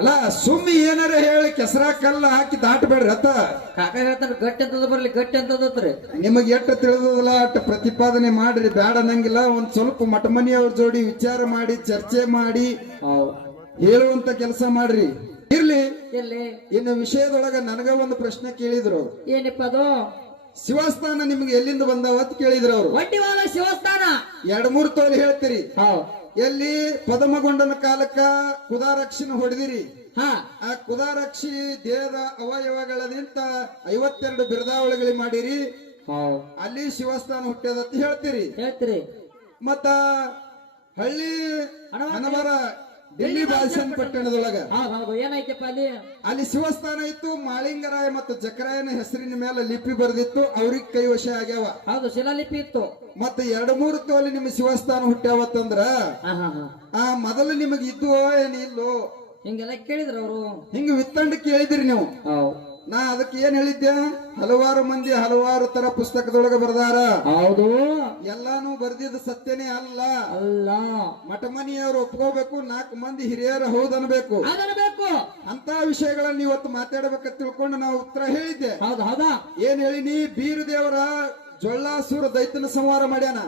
ಅಲ್ಲ ಸುಮ್ಮಿ ಏನಾರ ಹೇಳಿ ಕೆಸರ ಕಲ್ಲ ಹಾಕಿ ದಾಟಬೇಡ್ರಿ ಅತ್ತ. ಕಾಕ ಹೇಳ್ತಾರ ಗಟ್ಟಿ ಅಂತದ ಬರ್ಲಿ ಗಟ್ಟಿ ಅಂತದತ್ರಿ. ನಿಮಗ್ ಎಟ್ಟ ತಿಳಿದಲ್ಲ ಅಟ್ಟ ಪ್ರತಿಪಾದನೆ ಮಾಡ್ರಿ, ಬ್ಯಾಡ ಅನ್ನಂಗಿಲ್ಲ. ಒಂದ್ ಸ್ವಲ್ಪ ಮಠಮನಿಯವ್ರ ಜೋಡಿ ವಿಚಾರ ಮಾಡಿ ಚರ್ಚೆ ಮಾಡಿ ಹೇಳುವಂತ ಕೆಲಸ ಮಾಡ್ರಿ. ಇರ್ಲಿ ಇನ್ನು ವಿಷಯದೊಳಗ ನನಗ ಒಂದು ಪ್ರಶ್ನೆ ಕೇಳಿದ್ರು. ಏನಪ್ಪ ಅದು? ಶಿವಸ್ಥಾನ ನಿಮ್ಗೆ ಎಲ್ಲಿಂದ ಬಂದಾವ ಅಂತ ಕೇಳಿದ್ರು ಅವ್ರು. ಬಂಡಿವಾಳ ಶಿವಸ್ಥಾನ 2-3 ತೋಲಿ ಹೇಳ್ತೀರಿ. ಎಲ್ಲಿ ಪದಮಗೊಂಡನ ಕಾಲಕ್ಕ ಕುದಾರಕ್ಷಿನ ಹೊಡೆದಿರಿ. ಆ ಕುದಾರಕ್ಷಿ ದೇಹದ ಅವಯವಗಳದಿಂದ 52 ಬಿರುದಾವಳಿಗಳು ಮಾಡಿರಿ. ಅಲ್ಲಿ ಶಿವಸ್ಥಾನ ಹುಟ್ಟ್ಯದಂತ ಹೇಳ್ತೀರಿ. ಮತ್ತ ಹಳ್ಳಿ ಹನವರ ಡೆಲ್ಲಿ ಬಾಲ್ಸನ್ ಪಟ್ಟಣದೊಳಗ ಏನಾಯ್ತಪ್ಪ ಅಲ್ಲಿ ಶಿವಸ್ಥಾನ ಇತ್ತು. ಮಾಳಿಂಗರಾಯ ಮತ್ತು ಜಕರಾಯನ ಹೆಸರಿನ ಮೇಲೆ ಲಿಪಿ ಬರೆದಿತ್ತು, ಅವ್ರಿಗೆ ಕೈವಶ ಆಗ್ಯಾವ. ಹೌದು, ಶಿಲಾಲಿಪಿ ಇತ್ತು. ಮತ್ತೆ 2-3 ತೋಲಿ ನಿಮ್ ಶಿವಸ್ಥಾನ ಹುಟ್ಟ್ಯಾವತ್ತಂದ್ರ ಆ ಮೊದಲು ನಿಮಗ್ ಇದ್ದು ಏನಿಲ್ಲೋ ಹಿಂಗೆಲ್ಲ ಕೇಳಿದ್ರ ಅವರು. ಹಿಂಗ ವಿತ್ತಂಡ ಕೇಳಿದ್ರಿ ನೀವು. ನಾ ಅದಕ್ಕೆ ಏನ್ ಹೇಳಿದ್ದೆ, ಹಲವಾರು ಮಂದಿ ಹಲವಾರು ತರ ಪುಸ್ತಕದೊಳಗ ಬರ್ದಾರ. ಹೌದು, ಎಲ್ಲಾನು ಬರ್ದಿದ್ದು ಸತ್ಯನೇ ಅಲ್ಲ. ಮಠಮನಿಯವ್ರು ಒಪ್ಕೋಬೇಕು, 4 ಮಂದಿ ಹಿರಿಯರು ಹೌದು ಅನ್ಬೇಕು. ಅಂತ ವಿಷಯಗಳನ್ನ ಇವತ್ತು ಮಾತಾಡ್ಬೇಕಂತ ತಿಳ್ಕೊಂಡು ನಾವು ಉತ್ತರ ಹೇಳಿದ್ದೆ. ಏನ್ ಹೇಳಿನಿ, ಬೀರು ದೇವರ ಜೊಳ್ಳಾಸೂರ ದೈತನ ಸಂಹಾರ ಮಾಡ್ಯಾನ.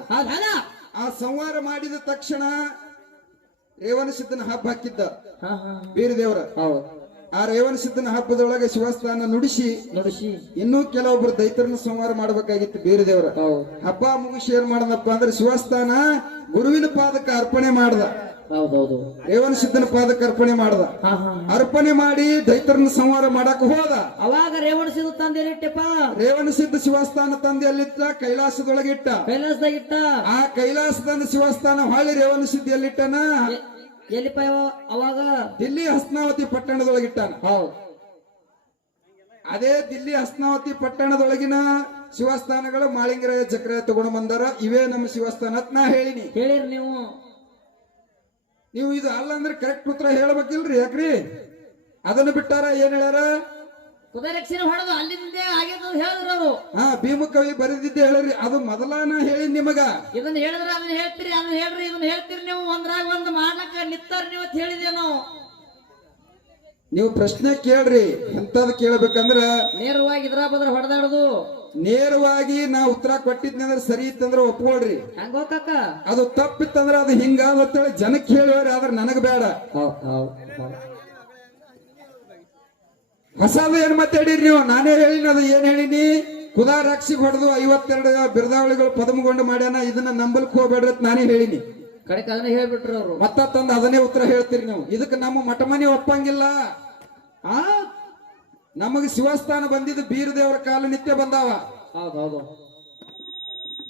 ಆ ಸಂಹಾರ ಮಾಡಿದ ತಕ್ಷಣ ರೇವಣ ಸಿದ್ದನ ಹಬ್ಬ ಹಾಕಿದ್ದ ಬೀರು ದೇವರ. ಆ ರೇವಣ ಸಿದ್ದನ ಹಬ್ಬದೊಳಗೆ ಶಿವಸ್ಥಾನ ನುಡಿಸಿ ಇನ್ನೂ ಕೆಲವೊಬ್ರು ದೈತರನ್ನ ಸಂಹಾರ ಮಾಡ್ಬೇಕಾಗಿತ್ತು ಬೀರು ದೇವರ. ಹಬ್ಬ ಮುಗಿಸಿ ಏನ್ ಮಾಡದಪ್ಪ ಅಂದ್ರೆ ಶಿವಸ್ಥಾನ ಗುರುವಿನ ಪಾದಕ್ಕೆ ಅರ್ಪಣೆ ಮಾಡ್ದ. ರೇವಣ ಸಿದ್ದನ ಪಾದಕ್ಕೆ ಅರ್ಪಣೆ ಮಾಡ್ದ. ಅರ್ಪಣೆ ಮಾಡಿ ದೈತರನ್ನ ಸಂಹಾರ ಮಾಡಕ್ ಹೋದ. ಅವಾಗ ರೇವಣ ಸಿದ್ಧ ತಂದೆಲಿಟ್ಟಪ್ಪ. ರೇವಣ ಸಿದ್ಧ ಶಿವಸ್ಥಾನ ತಂದೆ ಅಲ್ಲಿಟ್ಟ, ಕೈಲಾಸದೊಳಗೆ ಇಟ್ಟ. ಆ ಕೈಲಾಸದ ಶಿವಸ್ಥಾನ ಹೊಳ್ಳಿ ರೇವಣ ಸಿದ್ಧ ಎಲ್ಲಿಟ್ಟನ, ಎಲ್ಲಿಪ್ಪ ಅವಾಗ ದಿಲ್ಲಿ ಹಸ್ನಾವತಿ ಪಟ್ಟಣದೊಳಗಿಟ್ಟಾನ. ಅದೇ ದಿಲ್ಲಿ ಹಸ್ನಾವತಿ ಪಟ್ಟಣದೊಳಗಿನ ಶಿವಸ್ಥಾನಗಳು ಮಾಳಿಂಗರಾಯ ಜಕರಾಯ ತಗೊಂಡು ಬಂದಾರ. ಇವೇ ನಮ್ಮ ಶಿವಸ್ಥಾನ ಅಂತ ನಾ ಹೇಳಿನಿ. ಹೇಳಿರಿ ನೀವು ಇದು ಅಲ್ಲ ಅಂದ್ರೆ ಕರೆಕ್ಟ್ ಉತ್ತರ ಹೇಳ್ಬೇಕಿಲ್ರಿ. ಯಾಕ್ರಿ ಅದನ್ನ ಬಿಟ್ಟಾರ, ಏನ್ ಹೇಳ್ಯಾರ, ಕುದುರೆಕ್ಷಿನ ಹೊಡೆದು ಅಲ್ಲಿಂದ ಆಗಿದ್ದು ಹೇಳಿದ್ರು ಅವರು. ಭೀಮಕವಿ ಬರೆದಿದ್ದೆ ಹೇಳ್ರಿ. ಅದು ಮೊದಲಾನ ಹೇಳಿ ನಿಮಗ. ಇದನ್ನ ಹೇಳಿದ್ರ ಅದನ್ನ ಹೇಳ್ತೀರಿ, ಅದನ್ನ ಹೇಳ್ರಿ, ಇದನ್ನ ಹೇಳ್ತೀರಿ. ನೀವು ಒಂದ್ರಾಗ ಒಂದ್ ಮಾಡ್ಲಕ್ಕ ನಿತ್ತಾರ ನೀವು ಅಂತ ಹೇಳಿದೆ. ನೀವು ಪ್ರಶ್ನೆ ಕೇಳ್ರಿ. ಎಂತದ್ ಕೇಳ್ಬೇಕಂದ್ರ ನೇರವಾಗಿ ಇದ್ರ ಬದ್ರ ಹೊಡೆದಾಡುದು. ನೇರವಾಗಿ ನಾ ಉತ್ತರ ಕೊಟ್ಟಿದ್ನಿ ಅಂದ್ರೆ ಸರಿ ಇತ್ತಂದ್ರ ಒಪ್ಕೊಳ್ರಿ. ಹಂಗೋಕಕ್ಕ ಅದು ತಪ್ಪಿತ್ತಂದ್ರ ಅದು ಹಿಂಗಾದತ್ತೇಳಿ ಜನಕ್ಕೆ ಹೇಳುವರಿ, ಆದ್ರೆ ನನಗ್ ಬೇಡ. ಹೊಸದು ಏನ್ ಮಾತಾಡಿರಿ ನೀವು? ನಾನೇ ಹೇಳಿನಿ. ಅದು ಏನ್ ಹೇಳಿನಿ, ಕುದಾರಾಕ್ಷಿಗೆ ಹೊಡೆದು 52 ಬಿರುದಾವಳಿಗಳು ಪದಮಗೊಂಡು ಮಾಡ್ಯಾನ. ಇದನ್ನ ನಂಬಲ್ಕ್ ಹೋಗ್ಬೇಡ್ರಿ ನಾನೇ ಹೇಳಿನಿ. ಕಡೆಕ್ ಅದನ್ನ ಹೇಳ್ಬಿಟ್ರು ಅವರು. ಮತ್ತ ತಂದು ಅದನ್ನೇ ಉತ್ತರ ಹೇಳ್ತೀರಿ ನೀವು. ಇದಕ್ಕೆ ನಮ್ಮ ಮಠಮನಿ ಒಪ್ಪಂಗಿಲ್ಲ. ನಮಗ ಶಿವಸ್ಥಾನ ಬಂದಿದ್ದು ಬೀರು ದೇವರ ಕಾಲ ನಿತ್ಯ ಬಂದಾವ.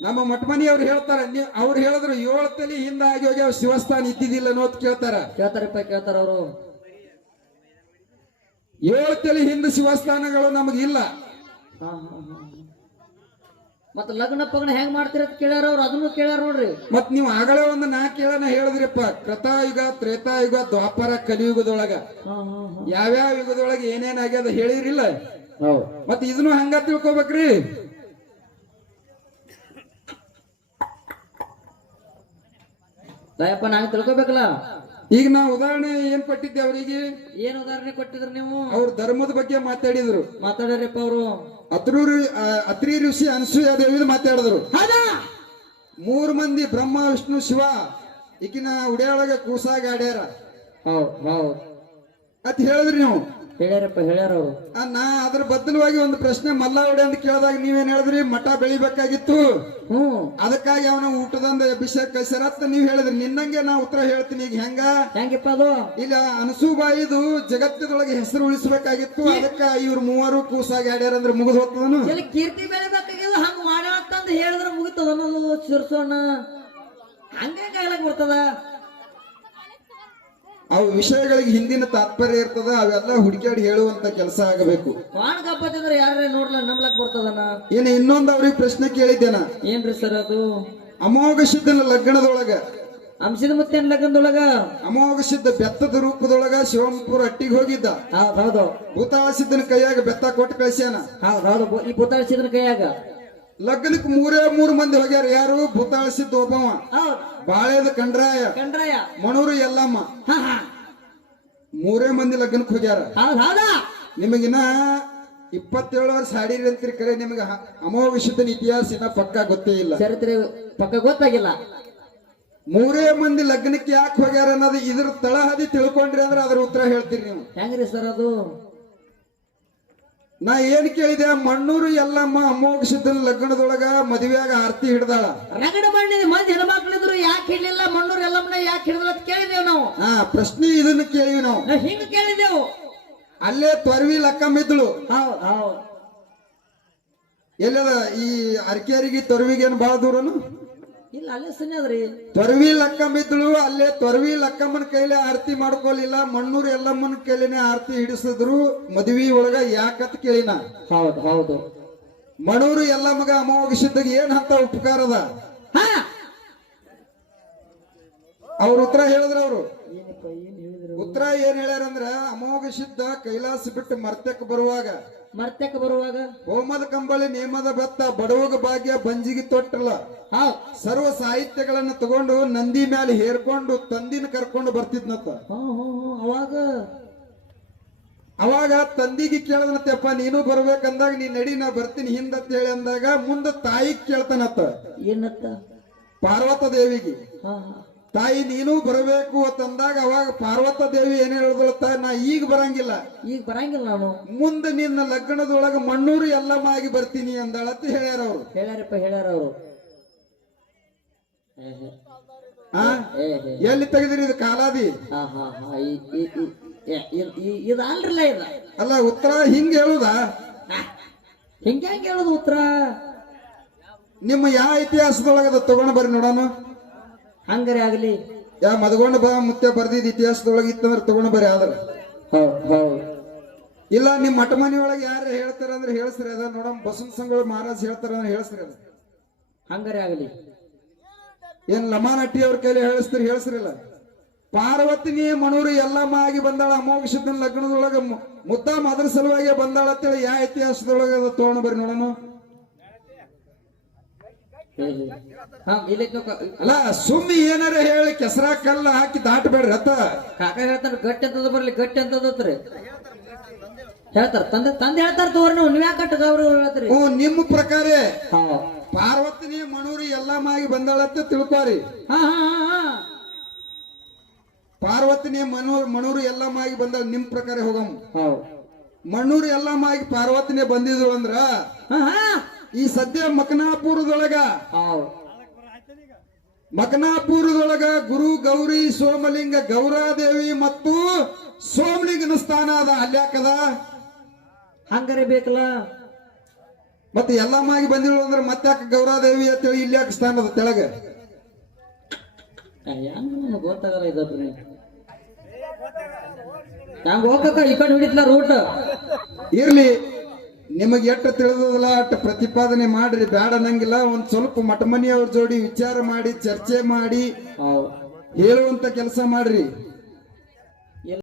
ನಮ್ಮ ಮಠಮನಿ ಅವ್ರು ಹೇಳ್ತಾರ. ಅವ್ರು ಹೇಳಿದ್ರು 7 ತಲೆ ಹಿಂದ ಆಗಿ ಹೋಗಿ ಅವ್ರು ಶಿವಸ್ಥಾನ ಇದ್ದಿದ್ದಿಲ್ಲ ಅನ್ನೋದು ಕೇಳ್ತಾರ ಅವರು. 7 ತಲೆ ಹಿಂದ ಶಿವಸ್ಥಾನಗಳು ನಮಗಿಲ್ಲ. ಮತ್ತ ಲಗ್ನ ಪಗ್ನ ಹೆಂಗ್ ಮಾಡ್ತೀರ ಅಂತ ಕೇಳ್ಯಾರ ಅವ್ರು. ಅದನ್ನು ಕೇಳ್ಯಾರ ನೋಡ್ರಿ. ಮತ್ ನೀವು ಆಗಲೇ ಒಂದು 4 ಕೇಳನ ಹೇಳಿದ್ರಿಪ್ಪ. ಕೃತಾಯುಗ, ತ್ರೇತಾಯುಗ, ದ್ವಾಪರ, ಕಲಿಯುಗದೊಳಗ ಯಾವ್ಯಾವ ಯುಗದೊಳಗೆ ಏನೇನಾಗ್ಯದ ಹೇಳಿರಿಲ್ಲ. ಮತ್ ಇದನ್ನು ಹಂಗ ತಿಳ್ಕೊಬೇಕ್ರಿ. ದಯಪ್ಪ ನಾವ್ ತಿಳ್ಕೊಬೇಕಲ್ಲ. ಈಗ ನಾ ಉದಾಹರಣೆ ಏನ್ ಕೊಟ್ಟಿದ್ದೆ ಅವರಿಗೆ? ಏನ್ ಉದಾಹರಣೆ ಕೊಟ್ಟಿದ್ರು ನೀವು? ಅವ್ರ ಧರ್ಮದ ಬಗ್ಗೆ ಮಾತಾಡಿದ್ರು. ಮಾತಾಡ್ಯಾರಪ್ಪ ಅವರು. ಅತ್ರಿ ಋಷಿ ಅನಸೂಯ ದೇವಿ ಮಾತಾಡಿದ್ರು. 3 ಮಂದಿ ಬ್ರಹ್ಮ, ವಿಷ್ಣು, ಶಿವ ಈಗಿನ ಉಡಿಯೊಳಗ ಕೂಸಾಗ ಆಡ್ಯಾರ ಅತ್ ಹೇಳಿದ್ರಿ ನೀವು. ಹೇಳ್ಯಾರಪ್ಪ, ಹೇಳ್ಯಾರ ಅವರು. ನಾ ಅದ್ರ ಬದಲವಾಗಿ ಒಂದು ಪ್ರಶ್ನೆ ಮಲ್ಲಾವಡೆ ಅಂತ ಕೇಳಿದಾಗ ನೀವೇನ್ ಹೇಳಿದ್ರಿ, ಮಠ ಬೆಳಿಬೇಕಾಗಿತ್ತು, ಅದಕ್ಕಾಗಿ ಅವನ ಊಟದಂದ ಅಭಿಷೇಕ ಕಳಿಸ್ಯಾರ ನೀವ್ ಹೇಳಿದ್ರಿ. ನಿನ್ನಂಗೆ ನಾ ಉತ್ತರ ಹೇಳ್ತೀನಿ. ಈಗ ಹೆಂಗಪ್ಪ ಅದು? ಇಲ್ಲ, ಅನಸೂಬಾಯಿದು ಜಗತ್ತದೊಳಗೆ ಹೆಸರು ಉಳಿಸಬೇಕಾಗಿತ್ತು, ಅದಕ್ಕ ಇವ್ರು 3 ಕೂಸಾಗಿ ಆಡ್ಯಾರ ಅಂದ್ರೆ ಮುಗಿದು ಹೋಗ್ತದನು? ಕೀರ್ತಿ ಬೆಳಿಬೇಕಾಗಿಲ್ಲ, ಹಂಗ ಮಾಡ್ಯಾಳಂತ ಹೇಳಿದ್ರೆ ಮುಗಿತದ ಅನ್ನೋದು ಶಿರ್ಸೋಣ. ಹಂಗೆ ಕಾಯ್ಲಕ್ ಬರ್ತದ. ಅವು ವಿಷಯಗಳಿಗೆ ಹಿಂದಿನ ತಾತ್ಪರ್ಯ ಇರ್ತದ. ಅವೆಲ್ಲ ಹುಡುಕಾಡಿ ಹೇಳುವಂತ ಕೆಲಸ ಆಗಬೇಕು. ವಾಣಗಪ್ಪತ್ತಿದ್ರೆ ಯಾರೇ ನೋಡ್ಲ ನಂಬ್ಲಕ್ ಬರ್ತದನ. ಏನ ಇನ್ನೊಂದು ಅವ್ರಿಗೆ ಪ್ರಶ್ನೆ ಕೇಳಿದ್ದೇನ. ಏನ್ರಿ ಸರ್ ಅದು? ಅಮೋಘ ಸಿದ್ಧನ ಲಗ್ನದೊಳಗ, ಅಂಶದ ಮುತ್ತೇನ್ ಲಗ್ನದೊಳಗ ಅಮೋಘ ಸಿದ್ಧ ಬೆತ್ತದ ರೂಪದೊಳಗ ಶಿವಂಪುರ ಹಟ್ಟಿಗೆ ಹೋಗಿದ್ದ. ಹೌದು. ಭೂತಾಳ ಸಿದ್ಧನ ಕೈಯಾಗ ಬೆತ್ತ ಕೊಟ್ಟು ಕಳಿಸ್ಯಾನ. ಹೌದು. ಈ ಭೂತಾಳ ಸಿದ್ಧನ ಕೈಯಾಗ ಲಗ್ನಕ್ಕೆ 3 ಮಂದಿ ಹೋಗ್ಯಾರ. ಯಾರು? ಭೂತಾಳ ಸಿದ್ಧ ಒಬ್ಬವ, ಬಾಳೆದ ಕಂಡ್ರಾಯ, ಮಣೂರು ಎಲ್ಲಮ್ಮ. ಮೂರೇ ಮಂದಿ ಲಗ್ನಕ್ಕೆ ಹೋಗ್ಯಾರ. ಹೌದಾ ನಿಮಗಿನ 27 ವರ್ಷ ಹಾಡಿರಿ ಅಂತೀರಿ, ಕರೆ ನಿಮಗೆ ಅಮೋಘ ಇತಿಹಾಸ ಇನ್ನ ಪಕ್ಕ ಗೊತ್ತೇ ಇಲ್ಲ, ಚರಿತ್ರೆ ಪಕ್ಕ ಗೊತ್ತಾಗಿಲ್ಲ. ಮೂರೇ ಮಂದಿ ಲಗ್ನಕ್ಕೆ ಯಾಕೆ ಹೋಗ್ಯಾರ ಅನ್ನೋದು ಇದ್ರ ತಳಹದಿ ತಿಳ್ಕೊಂಡ್ರಿ ಅಂದ್ರೆ ಅದ್ರ ಉತ್ತರ ಹೇಳ್ತೀರಿ ನೀವು. ಹೆಂಗ್ರಿ ಸರ್ ಅದು? ನಾ ಏನ್ ಕೇಳಿದೆ, ಮಣ್ಣೂರು ಎಲ್ಲಮ್ಮ ಅಮೋಘ ಸಿದ್ಧನ ಲಗ್ನದೊಳಗ ಮದುವೆಯಾಗ ಆರತಿ ಹಿಡ್ದಾಳ. ರಗಡ ಮಣ್ಣಿನ ಮಂದಿ ಹೆಣ್ಮಕ್ಳಿದ್ರು ಯಾಕೆ ಹಿಡ್ಲಿಲ್ಲ, ಮಣ್ಣೂರು ಎಲ್ಲಮ್ಮನ ಯಾಕೆ ಹಿಡಿದ್ರ ಅಂತ ಕೇಳಿದೇವು ನಾವು. ಪ್ರಶ್ನೆ ಇದನ್ನ ಕೇಳಿವಿ ನಾವು. ಹಿಂಗ ಕೇಳಿದೆವು. ಅಲ್ಲೇ ತೊರವಿ ಲಕ್ಕಮ್ಮ ಇದ್ಳು. ಹೌದ್ ಹೌದ್. ಎಲ್ಲದ ಈ ಅರಕೇರಿಗೆ ತೊರವಿಗೆ ಏನ್ ಬಹಳ ದೂರನು ಇಲ್ಲ, ಅಲ್ಲೇ ಸನ್ನೆ ಅದ್ರಿ. ತೊರವಿ ಲಕ್ಕಮ್ಮ ಇದ್ಳು. ಅಲ್ಲೇ ತೊರವಿ ಲಕ್ಕಮ್ಮನ ಕೈಲೇ ಆರತಿ ಮಾಡ್ಕೊಲಿಲ್ಲ, ಮಣ್ಣೂರು ಎಲ್ಲಮ್ಮನ ಕೈಲೇನೆ ಆರತಿ ಹಿಡಿಸಿದ್ರು ಮದುವೆ ಒಳಗ ಯಾಕತ್ ಕೇಳಿನ. ಹೌದು ಹೌದು. ಮಣ್ಣೂರು ಎಲ್ಲಮ್ಮಗ ಅಮೋಘ ಸಿದ್ಧಗ ಏನ್ ಅಂತ ಉಪಕಾರದ ಅವ್ರ ಉತ್ತರ ಹೇಳಿದ್ರ. ಅವರು ಉತ್ತರ ಏನ್ ಹೇಳ್ಯಾರಂದ್ರ, ಅಮೋಘ ಸಿದ್ಧ ಕೈಲಾಸ ಬಿಟ್ಟು ಮರ್ತಕ್ಕೆ ಬರುವಾಗ ಹೋಮದ ಕಂಬಳಿ ನೇಮದ ಬೆತ್ತ ಬಡವಗ ಭಾಗ್ಯ ಬಂಜಿಗೆ ತೊಟ್ಟಲ್ಲ ಸರ್ವ ಸಾಹಿತ್ಯಗಳನ್ನ ತಗೊಂಡು ನಂದಿ ಮ್ಯಾಲೆ ಹೇರ್ಕೊಂಡು ತಂದಿನ ಕರ್ಕೊಂಡು ಬರ್ತಿದ್ನತ್ತ. ಅವಾಗ ತಂದಿಗೆ ಕೇಳದನತ್ತಪ್ಪ, ನೀನು ಬರ್ಬೇಕಂದಾಗ ನೀ ನಡಿ, ನಾ ಬರ್ತೀನಿ ಹಿಂದತ್ ಹೇಳಿ ಅಂದಾಗ ಮುಂದ ತಾಯಿ ಕೇಳ್ತಾನತ್ತ. ಏನತ್ತ? ಪಾರ್ವತ ದೇವಿಗೆ, ತಾಯಿ ನೀನು ಬರಬೇಕು ಅಂತಂದಾಗ ಅವಾಗ ಪಾರ್ವತ ದೇವಿ ಏನ್ ಹೇಳಿದಳತ್ತ, ನಾ ಈಗ ಬರಂಗಿಲ್ಲ ನಾನು ಮುಂದೆ ನಿನ್ನ ಲಗ್ನದೊಳಗ ಮಣ್ಣೂರು ಎಲ್ಲಮ್ಮ ಆಗಿ ಬರ್ತೀನಿ ಅಂದಾಳತ್ತ ಹೇಳ್ಯಾರ ಅವ್ರು. ಹೇಳ್ಯಾರ ಅವರು. ಎಲ್ಲಿ ತೆಗೆದ್ರಿ ಇದು ಕಾಲಾದಿ? ಇದಲ್ರಲ್ಲ ಇದ. ಅಲ್ಲ ಉತ್ತರ ಹಿಂಗ ಹೇಳುದ? ಹಿಂಗ ಹೇಳುದು ಉತ್ತರ? ನಿಮ್ಮ ಯಾವ ಇತಿಹಾಸದೊಳಗದ ತಗೊಂಡ್ ಬರ್ರಿ ನೋಡೋಣ. ಹಂಗಾರೆ ಆಗ್ಲಿ. ಮದಗೊಂಡ ಬಾ ಮುತ್ತೆ ಬರ್ದಿದ್ ಇತಿಹಾಸದೊಳಗ ಇತ್ತಂದ್ರ ತಗೊಂಡ್ ಬರ್ರಿ. ಆದ್ರ ಇಲ್ಲ ನಿಮ್ ಮಠ ಮನೆಯೊಳಗೆ ಯಾರು ಹೇಳ್ತಾರ ಅಂದ್ರೆ ಹೇಳ್ಸ್ರಿ ಅದ ನೋಡಮ್. ಬಸವನ ಸಂಘಗಳು ಮಹಾರಾಜ್ ಹೇಳ್ತಾರ ಅಂದ್ರೆ ಹೇಳ್ಸ್ರಿ ಅದ. ಹಂಗಾರೆ ಆಗ್ಲಿ. ಏನ್ ಲಮಾನಟ್ಟಿ ಅವ್ರ ಕೈಲಿ ಹೇಳ್ಸ್ರಿಲ್ಲ. ಪಾರ್ವತಿನಿ ಮಣೂರು ಎಲ್ಲಮ್ಮ ಆಗಿ ಬಂದಾಳ, ಅಮೋಘ ಸಿದ್ಧನ ಲಗ್ನದೊಳಗ ಮುದ್ದಾಮ ಅದ್ರ ಸಲುವಾಗಿ ಬಂದಾಳ ಅಂತೇಳಿ ಯಾವ ಇತಿಹಾಸದೊಳಗ ಅದ ತಗೊಂಡ್ ಬರ್ರಿ ನೋಡೋಣ. ಅಲ್ಲ ಸುಮ್ಮಿ ಏನಾರ ಹೇಳಿ ಕೆಸರ ಕಲ್ಲ ಹಾಕಿ ದಾಟಬೇಡ್ರಿ ಅತ್ತ. ಕಾಕ ಹೇಳ್ತಾರ ಗಟ್ಟಿ ಅಂತದ ಬರ್ಲಿ, ಗಟ್ಟಿ ಅಂತದತ್ರಿ ಹೇಳ್ತಾರ. ತಂದೆ ಹೇಳ್ತಾರ ತೋರ್ ನೀವು ಯಾಕೆ ಗಟ್ಟ ಅವ್ರು ಹೇಳ್ತೀರಿ? ನಿಮ್ಮ ಪ್ರಕಾರ ಪಾರ್ವತಿನಿ ಮಣೂರಿ ಎಲ್ಲಮ್ಮ ಆಗಿ ಬಂದಾಳಂತ ತಿಳ್ಕೋರಿ. ಪಾರ್ವತಿನಿ ಮಣೂರು ಎಲ್ಲಮ್ಮ ಆಗಿ ಬಂದಾಳ ನಿಮ್ ಪ್ರಕಾರ ಹೋಗಮ್. ಮಣ್ಣೂರು ಎಲ್ಲಮ್ಮ ಆಗಿ ಪಾರ್ವತಿನಿ ಬಂದಿದ್ರು ಅಂದ್ರ ಈ ಸದ್ಯ ಮಕನಾಪುರದೊಳಗ ಗುರು ಗೌರಿ ಸೋಮಲಿಂಗ ಗೌರಾದೇವಿ ಮತ್ತು ಸೋಮಲಿಂಗನ ಸ್ಥಾನ ಅದ. ಅಲ್ಯಾಕದ? ಹಂಗಾರೆ ಬೇಕಲ್ಲ. ಮತ್ತೆ ಎಲ್ಲಮ್ಮಾಗಿ ಬಂದಿಳು ಅಂದ್ರೆ ಮತ್ತೆ ಯಾಕೆ ಗೌರಾದೇವಿ ಅಂತೇಳಿ ಇಲ್ಲಿ ಯಾಕೆ ಸ್ಥಾನ ಅದ ತೆಳಗ? ಗೊತ್ತಾಗಲ್ಲ ಇದ್ರಿ. ಹೆಂಗ ಹೋಗಕ್ಕ ಈ ಕಡೆ ಹಿಡಿತ್ಲ ರೂಟ್. ಇರ್ಲಿ, ನಿಮಗೆ ಎಷ್ಟು ತಿಳಿದಲ್ಲ ಅಷ್ಟು ಪ್ರತಿಪಾದನೆ ಮಾಡ್ರಿ, ಬ್ಯಾಡ ಅನ್ನಂಗಿಲ್ಲ. ಒಂದ್ ಸ್ವಲ್ಪ ಮಠ ಮನಿಯವ್ರ ಜೋಡಿ ವಿಚಾರ ಮಾಡಿ ಚರ್ಚೆ ಮಾಡಿ ಹೇಳುವಂತ ಕೆಲಸ ಮಾಡ್ರಿ.